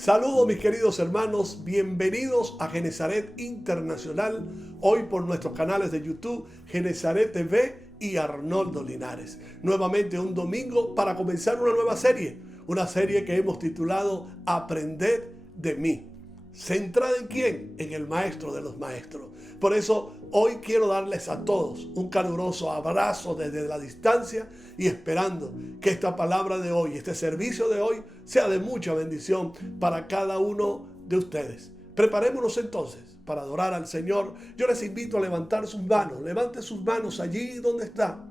Saludos mis queridos hermanos, bienvenidos a Genezaret Internacional, hoy por nuestros canales de YouTube, Genezaret TV y Arnoldo Linares. Nuevamente un domingo para comenzar una nueva serie que hemos titulado Aprended de mí. ¿Centrada en quién? En el Maestro de los Maestros. Por eso hoy quiero darles a todos un caluroso abrazo desde la distancia y esperando que esta palabra de hoy, este servicio de hoy, sea de mucha bendición para cada uno de ustedes. Preparémonos entonces para adorar al Señor. Yo les invito a levantar sus manos. Levante sus manos allí donde está.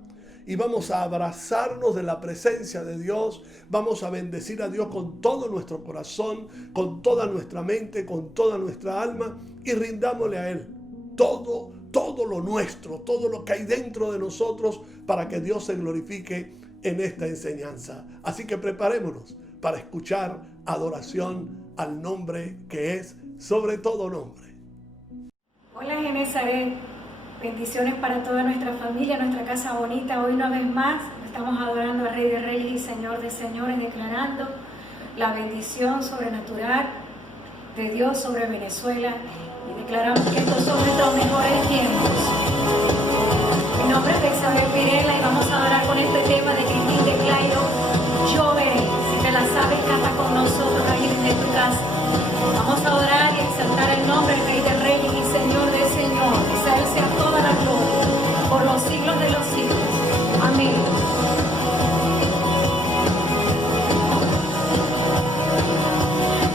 Y vamos a abrazarnos de la presencia de Dios. Vamos a bendecir a Dios con todo nuestro corazón, con toda nuestra mente, con toda nuestra alma. Y rindámosle a Él todo lo nuestro, todo lo que hay dentro de nosotros para que Dios se glorifique en esta enseñanza. Así que preparémonos para escuchar adoración al nombre que es sobre todo nombre. Hola Genezaret. Bendiciones para toda nuestra familia, nuestra casa bonita. Hoy una vez más estamos adorando al Rey de Reyes y Señor de Señores, declarando la bendición sobrenatural de Dios sobre Venezuela y declaramos que estos son nuestros mejores tiempos. Mi nombre es Isabel Pirela y vamos a adorar con este tema de Cristín de Clairo, Yo Veré. Si te la sabes, canta con nosotros ahí desde tu casa. Vamos a orar y exaltar el nombre del Rey de Reyes y Señor de Señores. A Él sea toda la gloria por los siglos de los siglos. Amén.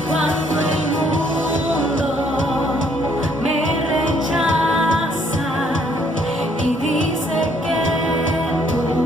Cuando el mundo me rechaza y dice que tú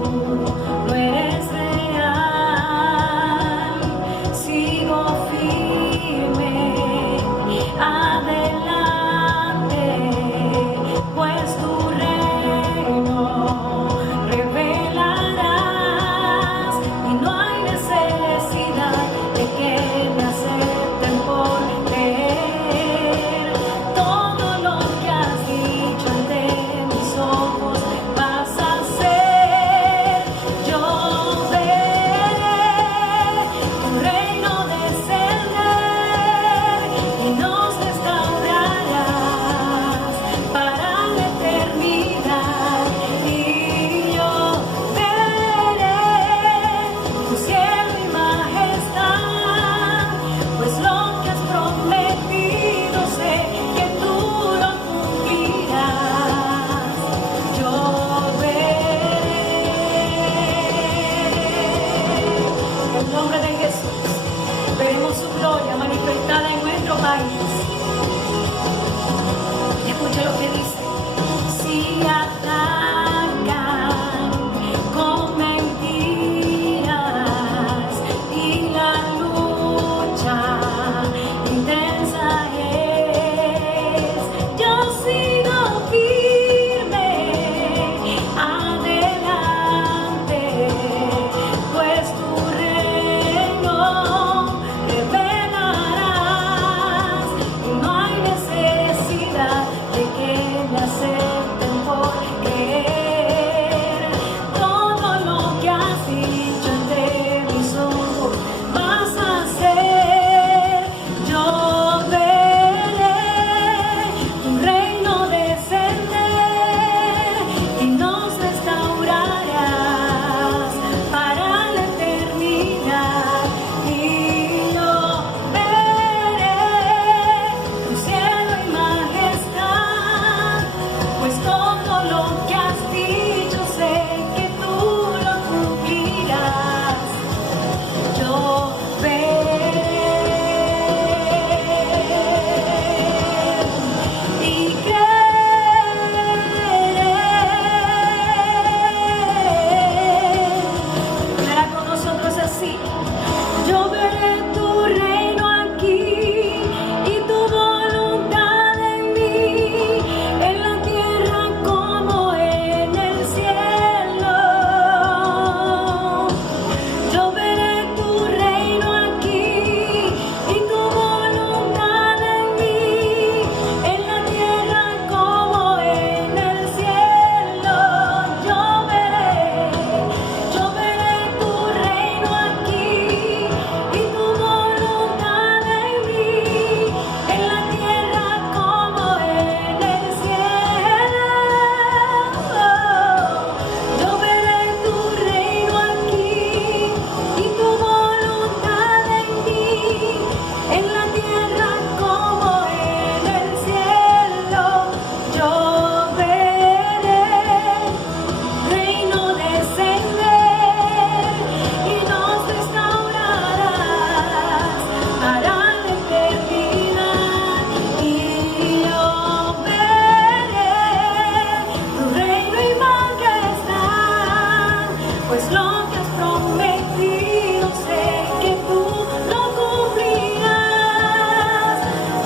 pues lo que has prometido sé que tú lo cumplirás.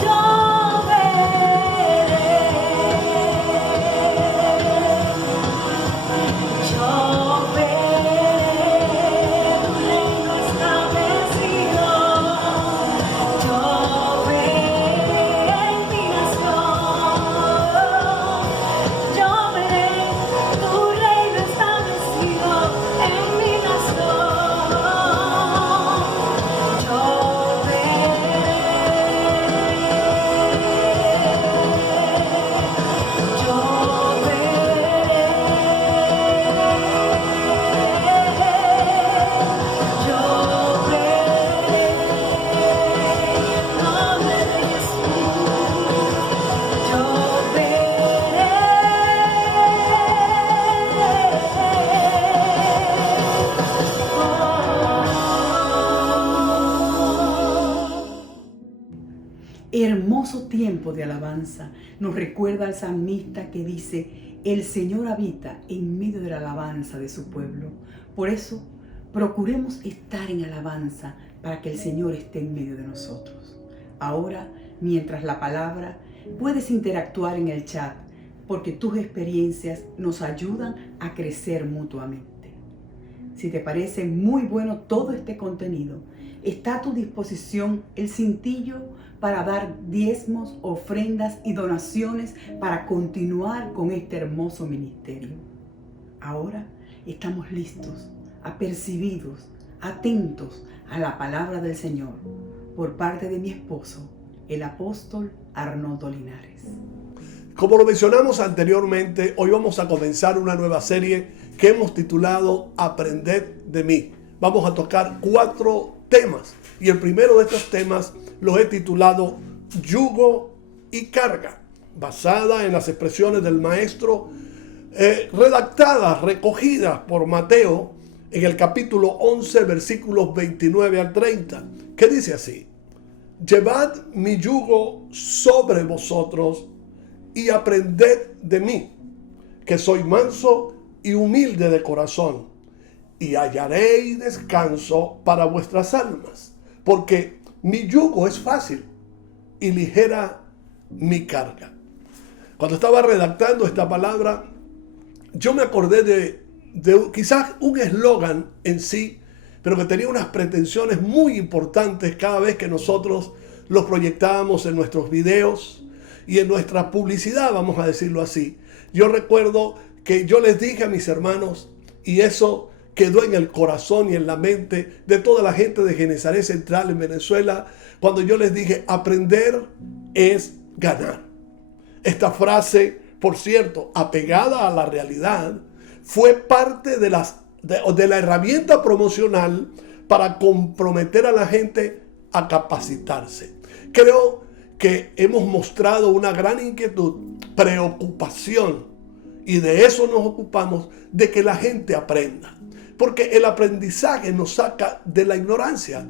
Yo veré, yo veré tu reino establecido. Yo veré mi nación. Yo veré tu reino establecido en mi nación. Yo veré, yo veré, yo veré, nombre de Jesús. Yo veré. Hermoso tiempo de alabanza. Nos recuerda al salmista que dice: el Señor habita en medio de la alabanza de su pueblo. Por eso, procuremos estar en alabanza para que el Señor esté en medio de nosotros. Ahora, mientras la palabra, puedes interactuar en el chat, porque tus experiencias nos ayudan a crecer mutuamente. Si te parece muy bueno todo este contenido, está a tu disposición el cintillo para dar diezmos, ofrendas y donaciones para continuar con este hermoso ministerio. Ahora estamos listos, apercibidos, atentos a la palabra del Señor por parte de mi esposo, el apóstol Arnoldo Linares. Como lo mencionamos anteriormente, hoy vamos a comenzar una nueva serie que hemos titulado Aprended de mí. Vamos a tocar 4 temas y el primero de estos temas lo he titulado Yugo y Carga, basada en las expresiones del maestro redactadas, recogidas por Mateo en el capítulo 11, versículos 29 al 30, que dice así: Llevad mi yugo sobre vosotros y aprended de mí, que soy manso y humilde de corazón, y hallaréis descanso para vuestras almas, porque mi yugo es fácil y ligera mi carga. Cuando estaba redactando esta palabra, yo me acordé de quizás un eslogan en sí, pero que tenía unas pretensiones muy importantes cada vez que nosotros los proyectábamos en nuestros videos y en nuestra publicidad, vamos a decirlo así. Yo recuerdo que yo les dije a mis hermanos, y eso quedó en el corazón y en la mente de toda la gente de Genesaret Central en Venezuela, cuando yo les dije: aprender es ganar. Esta frase, por cierto, apegada a la realidad, fue parte de la herramienta promocional para comprometer a la gente a capacitarse. Creo que hemos mostrado una gran inquietud, preocupación, y de eso nos ocupamos, de que la gente aprenda. Porque el aprendizaje nos saca de la ignorancia,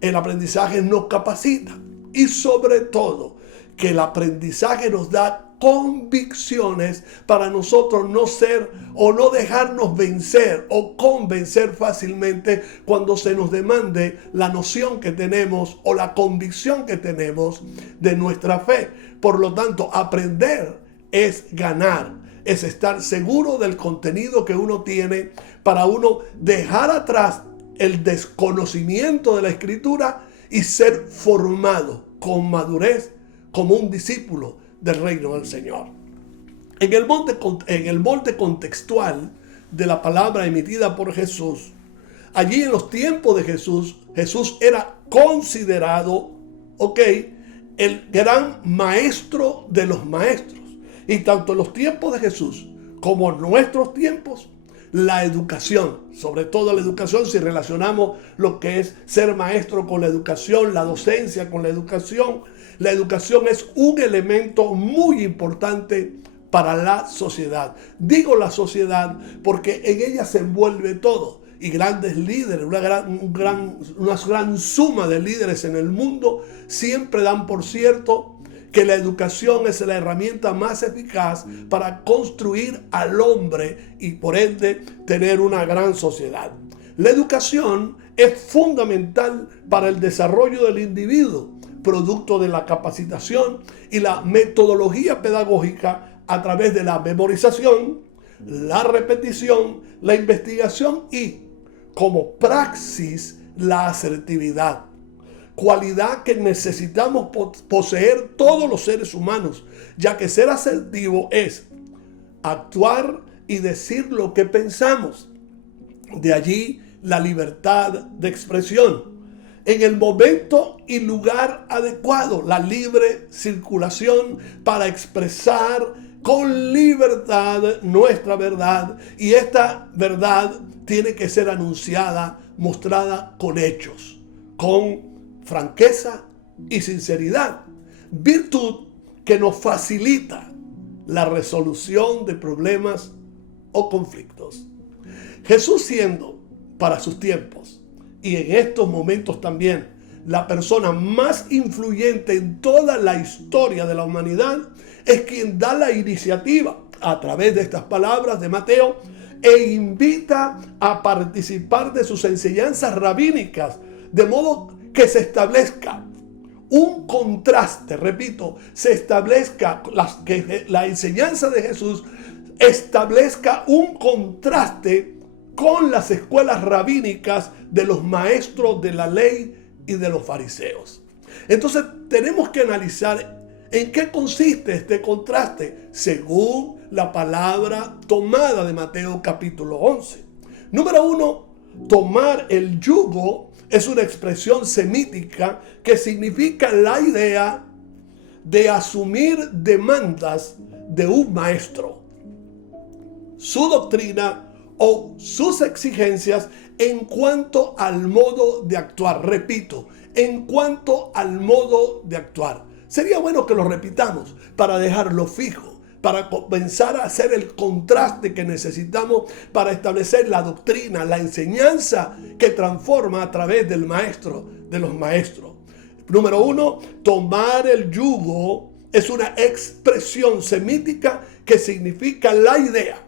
el aprendizaje nos capacita, y sobre todo que el aprendizaje nos da convicciones para nosotros no ser o no dejarnos vencer o convencer fácilmente cuando se nos demande la noción que tenemos o la convicción que tenemos de nuestra fe. Por lo tanto, aprender es ganar, es estar seguro del contenido que uno tiene para uno dejar atrás el desconocimiento de la Escritura y ser formado con madurez como un discípulo del reino del Señor. En el molde contextual de la palabra emitida por Jesús, allí en los tiempos de Jesús, Jesús era considerado, el gran maestro de los maestros. Y tanto en los tiempos de Jesús como en nuestros tiempos, la educación, sobre todo la educación, si relacionamos lo que es ser maestro con la educación, la docencia con la educación es un elemento muy importante para la sociedad. Digo la sociedad porque en ella se envuelve todo. Y grandes líderes, una gran suma de líderes en el mundo siempre dan por cierto que la educación es la herramienta más eficaz para construir al hombre y por ende tener una gran sociedad. La educación es fundamental para el desarrollo del individuo, producto de la capacitación y la metodología pedagógica a través de la memorización, la repetición, la investigación y, como praxis, la asertividad. Cualidad que necesitamos poseer todos los seres humanos, ya que ser asertivo es actuar y decir lo que pensamos. De allí la libertad de expresión. En el momento y lugar adecuado, la libre circulación para expresar con libertad nuestra verdad. Y esta verdad tiene que ser anunciada, mostrada con hechos, con franqueza y sinceridad, virtud que nos facilita la resolución de problemas o conflictos. Jesús, siendo para sus tiempos y en estos momentos también la persona más influyente en toda la historia de la humanidad, es quien da la iniciativa a través de estas palabras de Mateo e invita a participar de sus enseñanzas rabínicas, de modo que se establezca un contraste, repito, se establezca que la enseñanza de Jesús establezca un contraste con las escuelas rabínicas de los maestros de la ley y de los fariseos. Entonces tenemos que analizar en qué consiste este contraste según la palabra tomada de Mateo capítulo 11. Número 1, tomar el yugo es una expresión semítica que significa la idea de asumir demandas de un maestro, su doctrina o sus exigencias en cuanto al modo de actuar. Repito, en cuanto al modo de actuar. Sería bueno que lo repitamos para dejarlo fijo, para comenzar a hacer el contraste que necesitamos para establecer la doctrina, la enseñanza que transforma a través del maestro, de los maestros. Número 1, tomar el yugo es una expresión semítica que significa la idea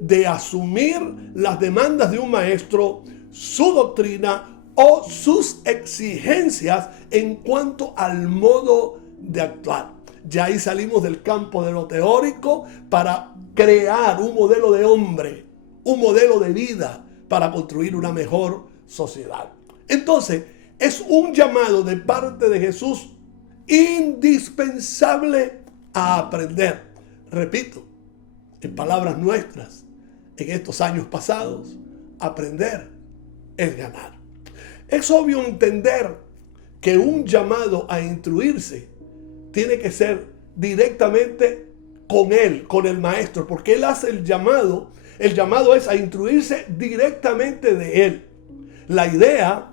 de asumir las demandas de un maestro, su doctrina o sus exigencias en cuanto al modo de actuar. Ya ahí salimos del campo de lo teórico para crear un modelo de hombre, un modelo de vida para construir una mejor sociedad. Entonces, es un llamado de parte de Jesús indispensable a aprender. Repito, en palabras nuestras, en estos años pasados, aprender es ganar. Es obvio entender que un llamado a instruirse tiene que ser directamente con él, con el maestro, porque él hace el llamado. El llamado es a instruirse directamente de él. La idea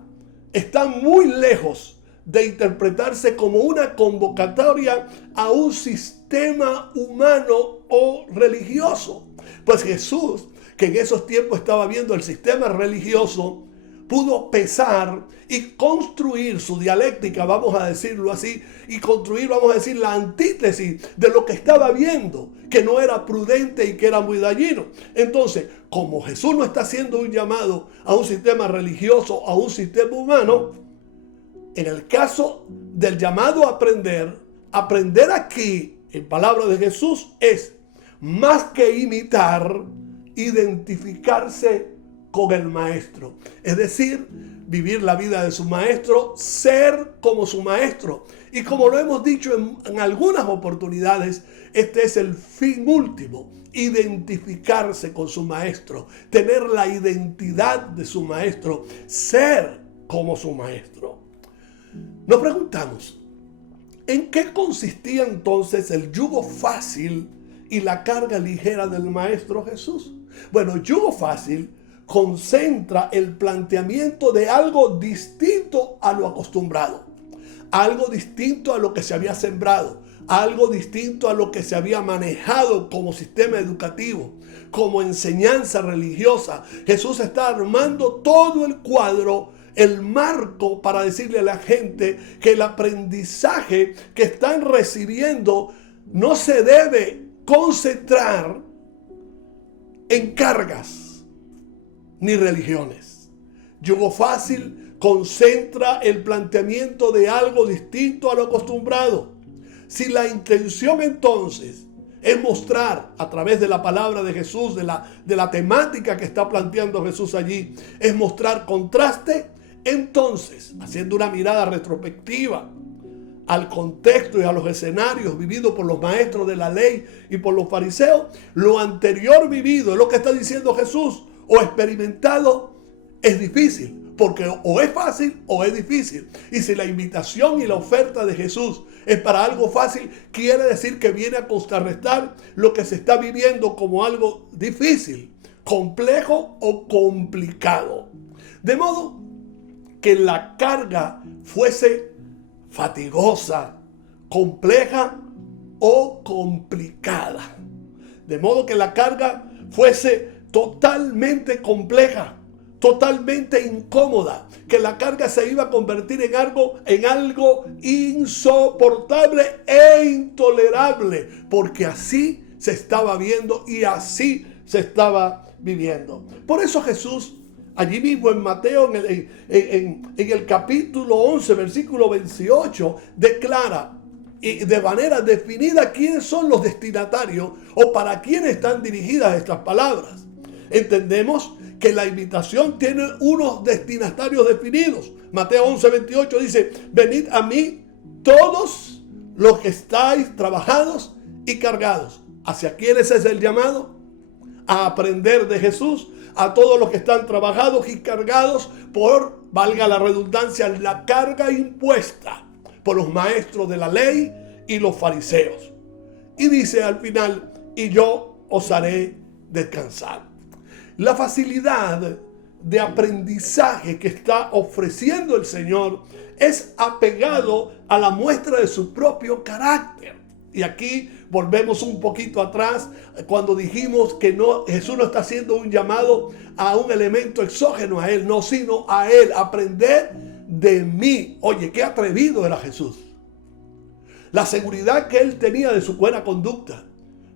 está muy lejos de interpretarse como una convocatoria a un sistema humano o religioso. Pues Jesús, que en esos tiempos estaba viendo el sistema religioso, pudo pesar y construir su dialéctica, vamos a decirlo así, y construir, vamos a decir, la antítesis de lo que estaba viendo, que no era prudente y que era muy dañino. Entonces, como Jesús no está haciendo un llamado a un sistema religioso, a un sistema humano, en el caso del llamado a aprender aquí, en palabra de Jesús, es más que imitar, identificarse con el maestro. Es decir, vivir la vida de su maestro, ser como su maestro. Y como lo hemos dicho en algunas oportunidades, este es el fin último: identificarse con su maestro, tener la identidad de su maestro, ser como su maestro. Nos preguntamos, ¿en qué consistía entonces el yugo fácil y la carga ligera del maestro Jesús? Bueno, yugo fácil concentra el planteamiento de algo distinto a lo acostumbrado, algo distinto a lo que se había sembrado, algo distinto a lo que se había manejado como sistema educativo, como enseñanza religiosa. Jesús está armando todo el cuadro el marco para decirle a la gente que el aprendizaje que están recibiendo no se debe concentrar en cargas ni religiones. Yugo Fácil concentra el planteamiento de algo distinto a lo acostumbrado. Si la intención entonces es mostrar a través de la palabra de Jesús, de la temática que está planteando Jesús allí, es mostrar contraste, entonces, haciendo una mirada retrospectiva al contexto y a los escenarios vividos por los maestros de la ley y por los fariseos, lo anterior vivido es lo que está diciendo Jesús, o experimentado, es difícil. Porque o es fácil o es difícil. Y si la invitación y la oferta de Jesús es para algo fácil, quiere decir que viene a contrarrestar lo que se está viviendo como algo difícil, complejo o complicado. De modo que la carga fuese fatigosa, compleja o complicada. De modo que la carga fuese totalmente compleja, totalmente incómoda, que la carga se iba a convertir en algo insoportable e intolerable, porque así se estaba viendo y así se estaba viviendo. Por eso Jesús, allí mismo en Mateo, en el capítulo 11, versículo 28, declara y de manera definida quiénes son los destinatarios o para quién están dirigidas estas palabras. Entendemos que la invitación tiene unos destinatarios definidos. Mateo 11, 28 dice: venid a mí todos los que estáis trabajados y cargados. ¿Hacia quiénes es el llamado? A aprender de Jesús, a todos los que están trabajados y cargados por, valga la redundancia, la carga impuesta por los maestros de la ley y los fariseos. Y dice al final: y yo os haré descansar. La facilidad de aprendizaje que está ofreciendo el Señor es apegado a la muestra de su propio carácter. Y aquí volvemos un poquito atrás cuando dijimos que Jesús no está haciendo un llamado a un elemento exógeno a Él, no, sino a Él. Aprender de mí. Oye, qué atrevido era Jesús. La seguridad que Él tenía de su buena conducta.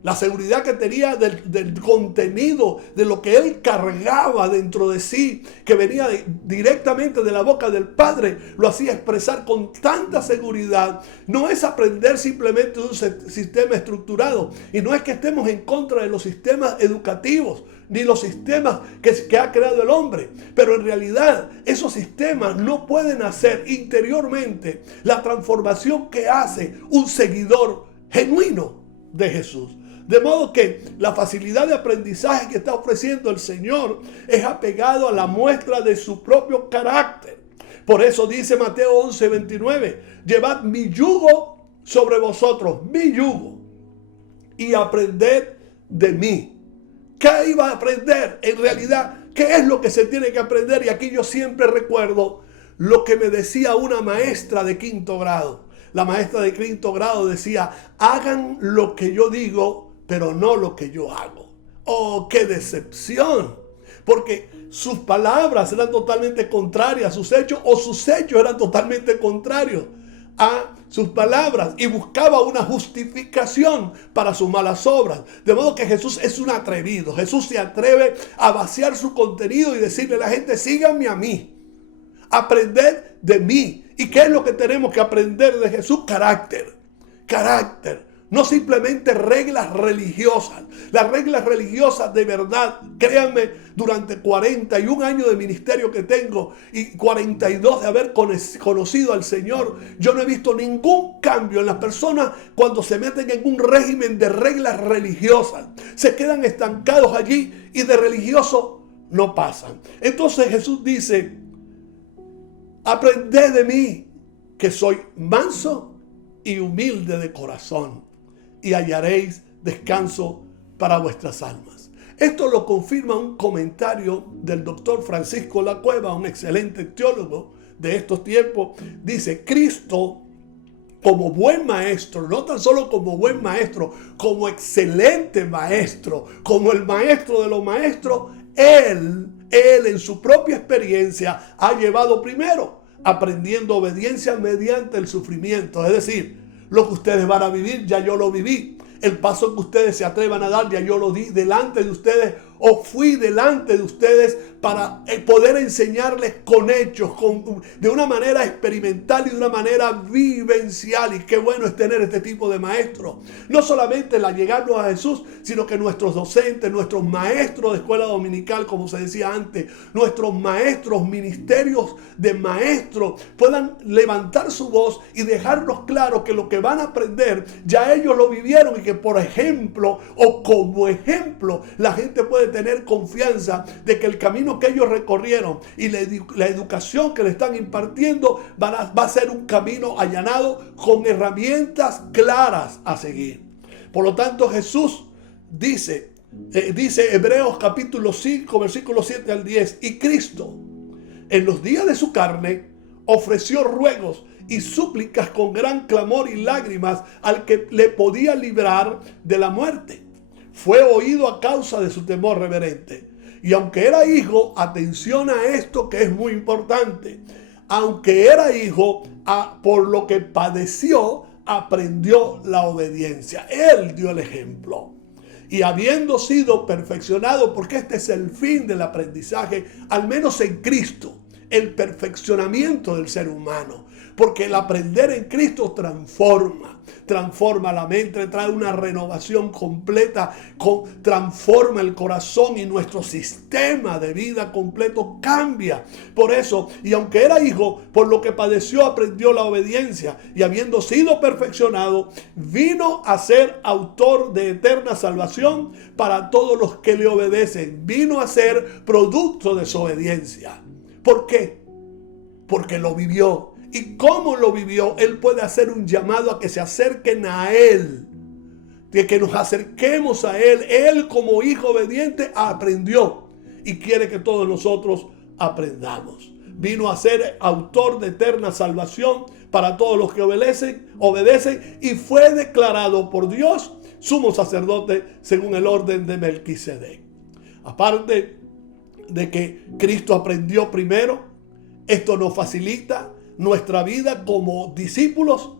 La seguridad que tenía del contenido, de lo que Él cargaba dentro de sí, que venía directamente de la boca del Padre, lo hacía expresar con tanta seguridad. No es aprender simplemente de un sistema estructurado. Y no es que estemos en contra de los sistemas educativos, ni los sistemas que ha creado el hombre. Pero en realidad esos sistemas no pueden hacer interiormente la transformación que hace un seguidor genuino de Jesús. De modo que la facilidad de aprendizaje que está ofreciendo el Señor es apegado a la muestra de su propio carácter. Por eso dice Mateo 11, 29, llevad mi yugo sobre vosotros, mi yugo, y aprended de mí. ¿Qué iba a aprender? En realidad, ¿qué es lo que se tiene que aprender? Y aquí yo siempre recuerdo lo que me decía una maestra de quinto grado. La maestra de quinto grado decía: hagan lo que yo digo, pero no lo que yo hago. ¡Oh, qué decepción! Porque sus palabras eran totalmente contrarias a sus hechos, o sus hechos eran totalmente contrarios a sus palabras, y buscaba una justificación para sus malas obras. De modo que Jesús es un atrevido. Jesús se atreve a vaciar su contenido y decirle a la gente: síganme a mí, aprended de mí. ¿Y qué es lo que tenemos que aprender de Jesús? Carácter. No simplemente reglas religiosas. Las reglas religiosas de verdad, créanme, durante 41 años de ministerio que tengo y 42 de haber conocido al Señor, yo no he visto ningún cambio en las personas cuando se meten en un régimen de reglas religiosas. Se quedan estancados allí y de religioso no pasan. Entonces Jesús dice: aprended de mí, que soy manso y humilde de corazón, y hallaréis descanso para vuestras almas. Esto lo confirma un comentario del doctor Francisco Lacueva, un excelente teólogo de estos tiempos. Dice: Cristo, como buen maestro, no tan solo como buen maestro, como excelente maestro, como el maestro de los maestros, Él Él en su propia experiencia ha llevado primero, aprendiendo obediencia mediante el sufrimiento. Es decir, lo que ustedes van a vivir, ya yo lo viví. El paso que ustedes se atrevan a dar, ya yo lo di delante de ustedes, o fui delante de ustedes para poder enseñarles con hechos, de una manera experimental y de una manera vivencial. Y qué bueno es tener este tipo de maestros. No solamente el allegarnos a Jesús, sino que nuestros docentes, nuestros maestros de escuela dominical, como se decía antes, nuestros maestros, ministerios de maestros, puedan levantar su voz y dejarnos claro que lo que van a aprender, ya ellos lo vivieron, y que por ejemplo o como ejemplo la gente puede tener confianza de que el camino que ellos recorrieron y la educación que le están impartiendo va a ser un camino allanado con herramientas claras a seguir. Por lo tanto, Jesús dice Hebreos capítulo 5, versículos 7 al 10, y Cristo en los días de su carne ofreció ruegos y súplicas con gran clamor y lágrimas al que le podía librar de la muerte. Fue oído a causa de su temor reverente. Y aunque era hijo, atención a esto que es muy importante, aunque era hijo, por lo que padeció, aprendió la obediencia. Él dio el ejemplo. Y habiendo sido perfeccionado, porque este es el fin del aprendizaje, al menos en Cristo, el perfeccionamiento del ser humano. Porque el aprender en Cristo transforma la mente, trae una renovación completa, transforma el corazón, y nuestro sistema de vida completo cambia. Por eso, y aunque era hijo, por lo que padeció aprendió la obediencia, y habiendo sido perfeccionado, vino a ser autor de eterna salvación para todos los que le obedecen. Vino a ser producto de su obediencia. ¿Por qué? Porque lo vivió. ¿Y cómo lo vivió? Él puede hacer un llamado a que se acerquen a Él, de que nos acerquemos a Él. Él, como hijo obediente, aprendió y quiere que todos nosotros aprendamos. Vino a ser autor de eterna salvación para todos los que obedecen, y fue declarado por Dios sumo sacerdote según el orden de Melquisedec. Aparte de que Cristo aprendió primero, esto nos facilita nuestra vida como discípulos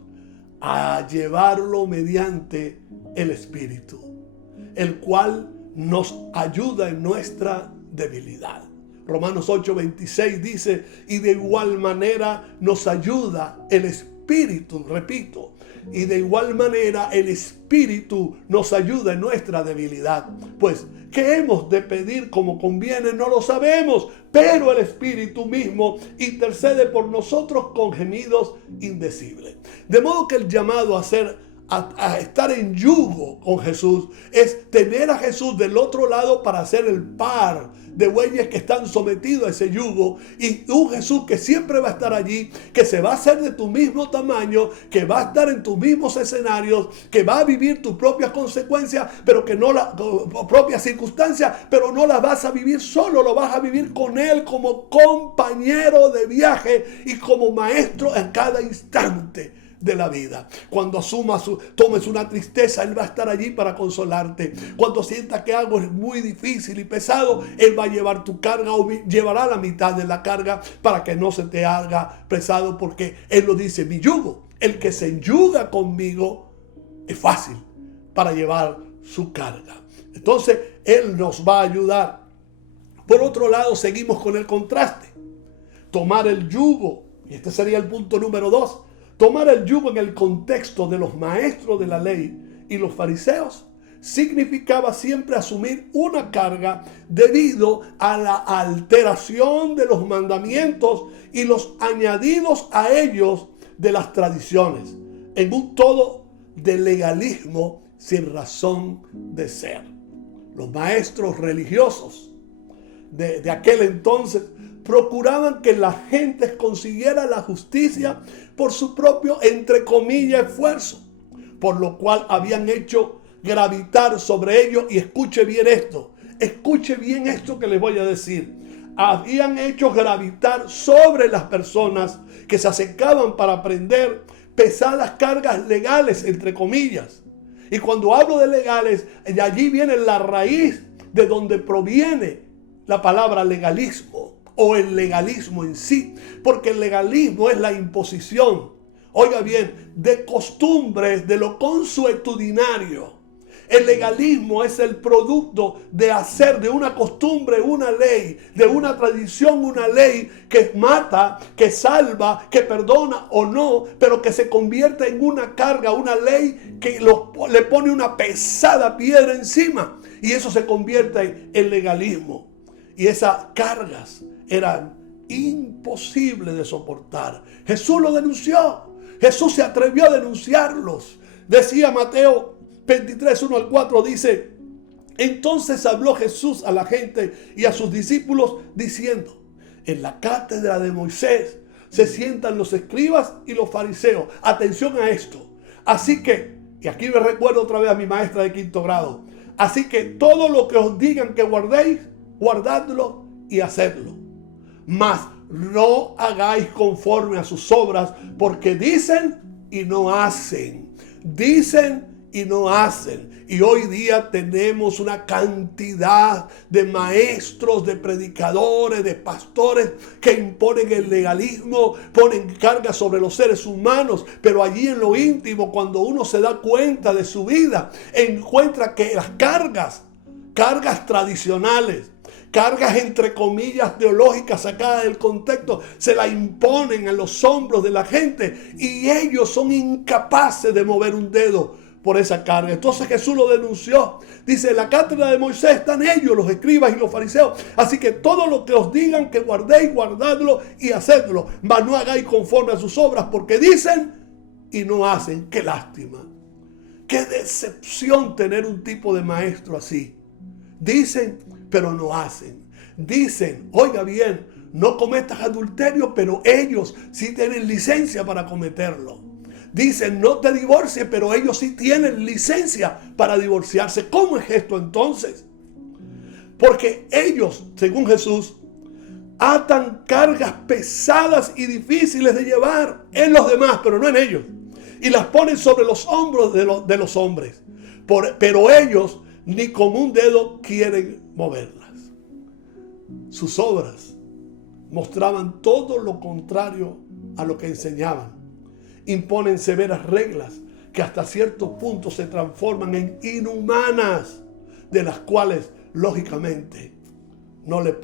a llevarlo mediante el Espíritu, el cual nos ayuda en nuestra debilidad. Romanos 8:26 dice, y de igual manera nos ayuda el Espíritu, repito, y de igual manera el Espíritu nos ayuda en nuestra debilidad. Pues, ¿qué hemos de pedir como conviene? No lo sabemos, pero el Espíritu mismo intercede por nosotros con gemidos indecibles. De modo que el llamado a estar en yugo con Jesús es tener a Jesús del otro lado para hacer el par de bueyes que están sometidos a ese yugo, y un Jesús que siempre va a estar allí, que se va a hacer de tu mismo tamaño, que va a estar en tus mismos escenarios, que va a vivir tus propias consecuencias, pero que no las propias circunstancias, pero no las vas a vivir solo, lo vas a vivir con Él como compañero de viaje y como maestro en cada instante de la vida. Cuando tomes una tristeza, Él va a estar allí para consolarte. Cuando sientas que algo es muy difícil y pesado, Él va a llevar tu carga, o llevará la mitad de la carga para que no se te haga pesado, porque Él lo dice: mi yugo, el que se enyuga conmigo, es fácil para llevar su carga. Entonces Él nos va a ayudar. Por otro lado, seguimos con el contraste. Tomar el yugo, y este sería el punto número 2. Tomar el yugo en el contexto de los maestros de la ley y los fariseos significaba siempre asumir una carga debido a la alteración de los mandamientos y los añadidos a ellos de las tradiciones, en un todo de legalismo sin razón de ser. Los maestros religiosos de aquel entonces procuraban que la gente consiguiera la justicia por su propio, entre comillas, esfuerzo, por lo cual habían hecho gravitar sobre ellos, y escuche bien esto que les voy a decir, habían hecho gravitar sobre las personas que se acercaban para aprender pesadas cargas legales, entre comillas. Y cuando hablo de legales, de allí viene la raíz de donde proviene la palabra legalismo o el legalismo en sí, porque el legalismo es la imposición, oiga bien, de costumbres, de lo consuetudinario. El legalismo es el producto de hacer de una costumbre una ley, de una tradición una ley que mata, que salva, que perdona o no, pero que se convierte en una carga, una ley que le pone una pesada piedra encima. Y eso se convierte en legalismo. Y esas cargas eran imposibles de soportar. Jesús lo denunció. Jesús se atrevió a denunciarlos. Decía Mateo 23, 1 al 4, dice: entonces habló Jesús a la gente y a sus discípulos diciendo: en la cátedra de Moisés se sientan los escribas y los fariseos. Atención a esto. Así que, y aquí me recuerdo otra vez a mi maestra de quinto grado, así que todo lo que os digan que guardéis, guardadlo y hacedlo. Mas no hagáis conforme a sus obras, porque dicen y no hacen. Dicen y no hacen. Y hoy día tenemos una cantidad de maestros, de predicadores, de pastores que imponen el legalismo, ponen cargas sobre los seres humanos, pero allí en lo íntimo, cuando uno se da cuenta de su vida, encuentra que las cargas tradicionales, cargas entre comillas teológicas sacadas del contexto, se la imponen en los hombros de la gente y ellos son incapaces de mover un dedo por esa carga. Entonces Jesús lo denunció. Dice: en la cátedra de Moisés están ellos, los escribas y los fariseos. Así que todo lo que os digan que guardéis, guardadlo y hacedlo. Mas no hagáis conforme a sus obras, porque dicen y no hacen. Qué lástima. Qué decepción tener un tipo de maestro así. Dicen, pero no hacen. Dicen, oiga bien, no cometas adulterio, pero ellos sí tienen licencia para cometerlo. Dicen, no te divorcies, pero ellos sí tienen licencia para divorciarse. ¿Cómo es esto entonces? Porque ellos, según Jesús, atan cargas pesadas y difíciles de llevar en los demás, pero no en ellos. Y las ponen sobre los hombros de los hombres. Pero ellos ni con un dedo quieren moverlas. Sus obras mostraban todo lo contrario a lo que enseñaban. Imponen severas reglas que hasta cierto punto se transforman en inhumanas, de las cuales lógicamente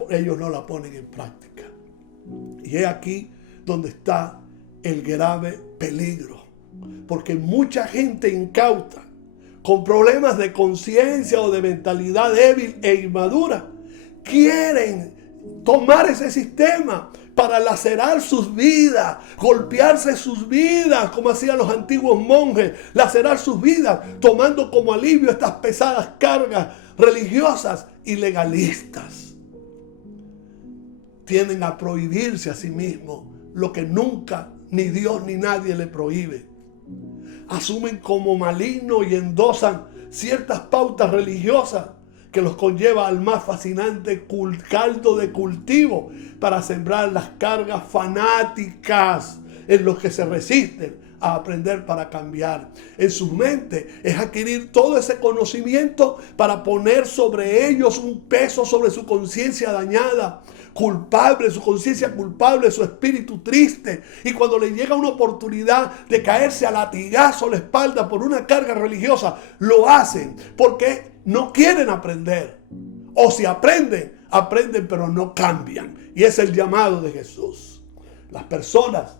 ellos no la ponen en práctica. Y es aquí donde está el grave peligro, porque mucha gente incauta, con problemas de conciencia o de mentalidad débil e inmadura, quieren tomar ese sistema para lacerar sus vidas, golpearse sus vidas, como hacían los antiguos monjes, lacerar sus vidas, tomando como alivio estas pesadas cargas religiosas y legalistas. Tienden a prohibirse a sí mismos lo que nunca ni Dios ni nadie le prohíbe. Asumen como maligno y endosan ciertas pautas religiosas que los conlleva al más fascinante caldo de cultivo para sembrar las cargas fanáticas en los que se resisten a aprender para cambiar. En su mente es adquirir todo ese conocimiento para poner sobre ellos un peso sobre su conciencia dañada, culpable, su conciencia culpable, su espíritu triste. Y cuando le llega una oportunidad de caerse a latigazo a la espalda por una carga religiosa, lo hacen porque no quieren aprender. O si aprenden pero no cambian. Y es el llamado de Jesús. Las personas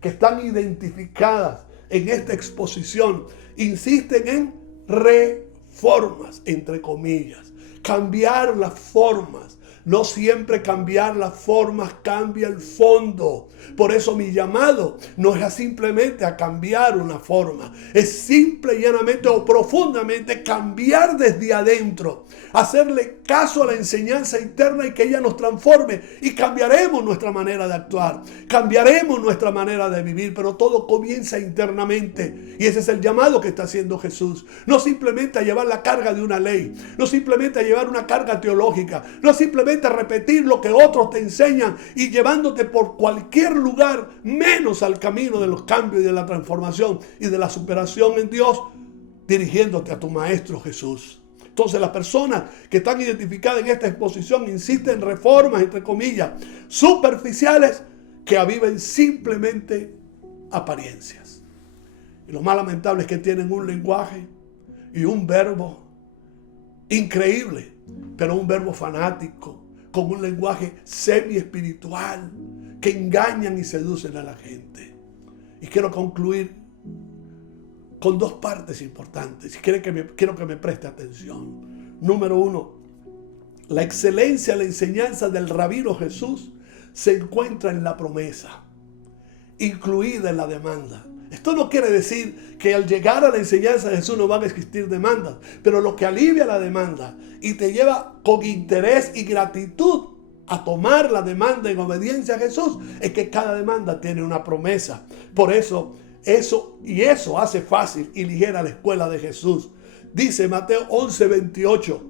que están identificadas en esta exposición insisten en reformas, entre comillas. Cambiar las formas. No siempre cambiar las formas cambia el fondo. Por eso mi llamado no es simplemente a cambiar una forma. Es simple y llanamente o profundamente cambiar desde adentro. Hacerle caso a la enseñanza interna y que ella nos transforme. Y cambiaremos nuestra manera de actuar. Cambiaremos nuestra manera de vivir. Pero todo comienza internamente. Y ese es el llamado que está haciendo Jesús. No simplemente a llevar la carga de una ley. No simplemente a llevar una carga teológica. No simplemente a repetir lo que otros te enseñan y llevándote por cualquier lugar menos al camino de los cambios y de la transformación y de la superación en Dios, dirigiéndote a tu Maestro Jesús. Entonces las personas que están identificadas en esta exposición insisten en reformas, entre comillas, superficiales que aviven simplemente apariencias. Y lo más lamentable es que tienen un lenguaje y un verbo increíble, pero un verbo fanático, con un lenguaje semi-espiritual, que engañan y seducen a la gente. Y quiero concluir con dos partes importantes. Quiero que me preste atención. Número uno, la excelencia de la enseñanza del rabino Jesús se encuentra en la promesa, incluida en la demanda. Esto no quiere decir que al llegar a la enseñanza de Jesús no van a existir demandas, pero lo que alivia la demanda y te lleva con interés y gratitud a tomar la demanda en obediencia a Jesús es que cada demanda tiene una promesa. Por eso hace fácil y ligera la escuela de Jesús. Dice Mateo 11:28,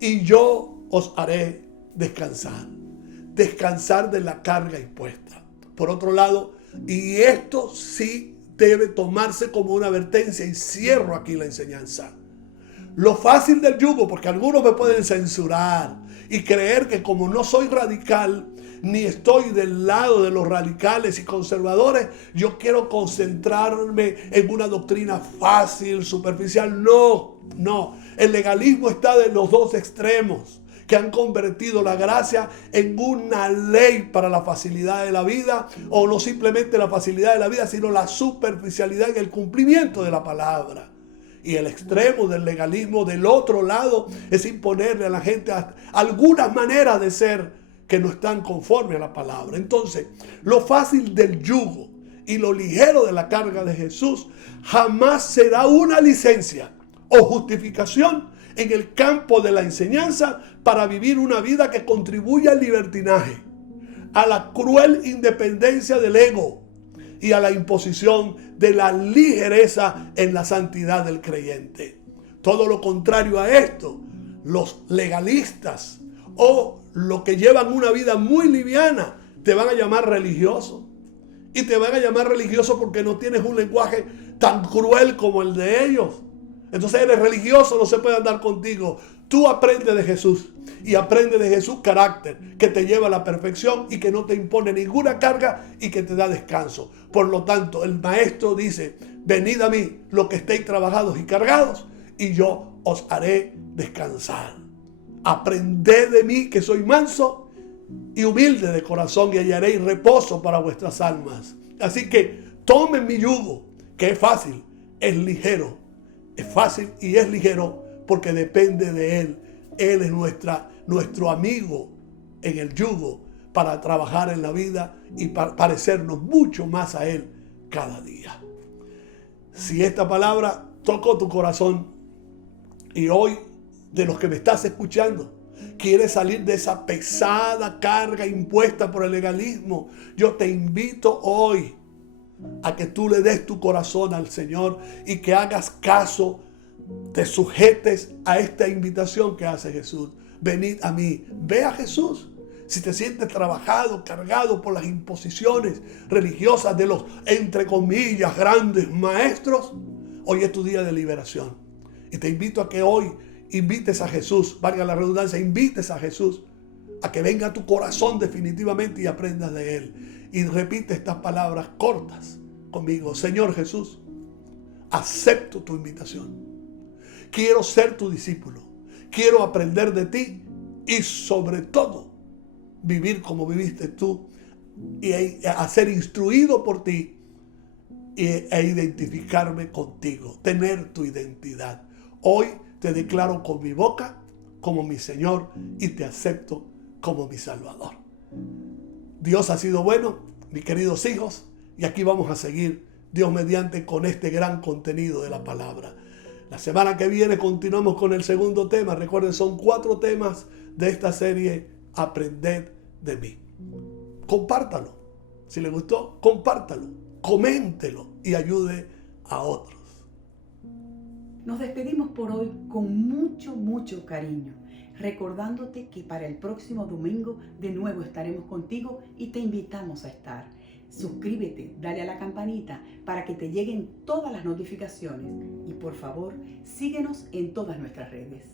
y yo os haré descansar de la carga impuesta. Por otro lado, y esto sí debe tomarse como una advertencia, y cierro aquí la enseñanza. Lo fácil del yugo, porque algunos me pueden censurar y creer que como no soy radical, ni estoy del lado de los radicales y conservadores, yo quiero concentrarme en una doctrina fácil, superficial. No. El legalismo está de los dos extremos, que han convertido la gracia en una ley para la facilidad de la vida, o no simplemente la facilidad de la vida, sino la superficialidad en el cumplimiento de la palabra. Y el extremo del legalismo del otro lado es imponerle a la gente algunas maneras de ser que no están conforme a la palabra. Entonces, lo fácil del yugo y lo ligero de la carga de Jesús jamás será una licencia o justificación en el campo de la enseñanza para vivir una vida que contribuya al libertinaje, a la cruel independencia del ego y a la imposición de la ligereza en la santidad del creyente. Todo lo contrario a esto, los legalistas o los que llevan una vida muy liviana te van a llamar religioso. Y te van a llamar religioso porque no tienes un lenguaje tan cruel como el de ellos. Entonces eres religioso, no se puede andar contigo. Tú aprendes de Jesús y aprendes de Jesús carácter que te lleva a la perfección y que no te impone ninguna carga y que te da descanso. Por lo tanto, el maestro dice, venid a mí los que estéis trabajados y cargados y yo os haré descansar. Aprended de mí que soy manso y humilde de corazón y hallaréis reposo para vuestras almas. Así que tomen mi yugo, que es fácil, es ligero. Es fácil y es ligero porque depende de Él. Él es nuestro amigo en el yugo para trabajar en la vida y para parecernos mucho más a Él cada día. Si esta palabra tocó tu corazón y hoy, de los que me estás escuchando, quieres salir de esa pesada carga impuesta por el legalismo, yo te invito hoy a que tú le des tu corazón al Señor y que hagas caso, te sujetes a esta invitación que hace Jesús. Venid a mí, ve a Jesús. Si te sientes trabajado, cargado por las imposiciones religiosas de los, entre comillas, grandes maestros, hoy es tu día de liberación. Y te invito a que hoy invites a Jesús, valga la redundancia, invites a Jesús a que venga a tu corazón definitivamente y aprendas de Él. Y repite estas palabras cortas conmigo. Señor Jesús, acepto tu invitación. Quiero ser tu discípulo. Quiero aprender de ti y sobre todo vivir como viviste tú y a ser instruido por ti e identificarme contigo, tener tu identidad. Hoy te declaro con mi boca como mi Señor y te acepto como mi Salvador. Dios ha sido bueno, mis queridos hijos, y aquí vamos a seguir, Dios mediante, con este gran contenido de la palabra. La semana que viene continuamos con el segundo tema. Recuerden, son 4 temas de esta serie, Aprended de mí. Compártalo. Si les gustó, compártalo, coméntelo y ayude a otros. Nos despedimos por hoy con mucho cariño, recordándote que para el próximo domingo de nuevo estaremos contigo y te invitamos a estar. Suscríbete, dale a la campanita para que te lleguen todas las notificaciones y por favor síguenos en todas nuestras redes.